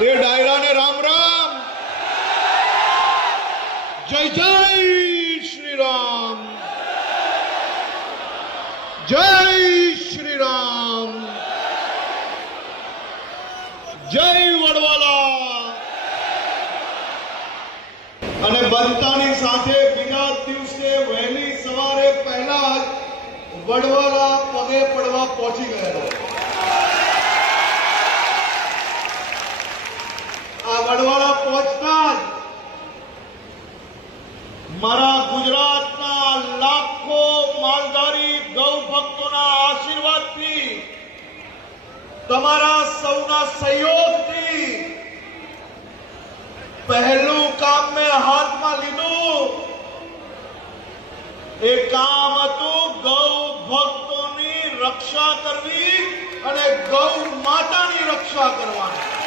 એ ડાયરાને રામ રામ, જય જય શ્રી રામ, જય શ્રી રામ, જય વડવાલા। અને બનતાની સાથે બીજા દિવસે વહેલી સવારે પહેલા જ વડવાલા પગે પડવા પહોંચી ગયેલો। આ વડવાલા પહોંચતા જ મારા ગુજરાતના લાખો માલધારી ગૌ ભક્તોના આશીર્વાદથી, તમારા સૌના સહયોગથી પહેલું કામ મેં હાથમાં લીધું। એ કામ હતું ગૌ ભક્તોની રક્ષા કરવી અને ગૌ માતાની રક્ષા કરવાની।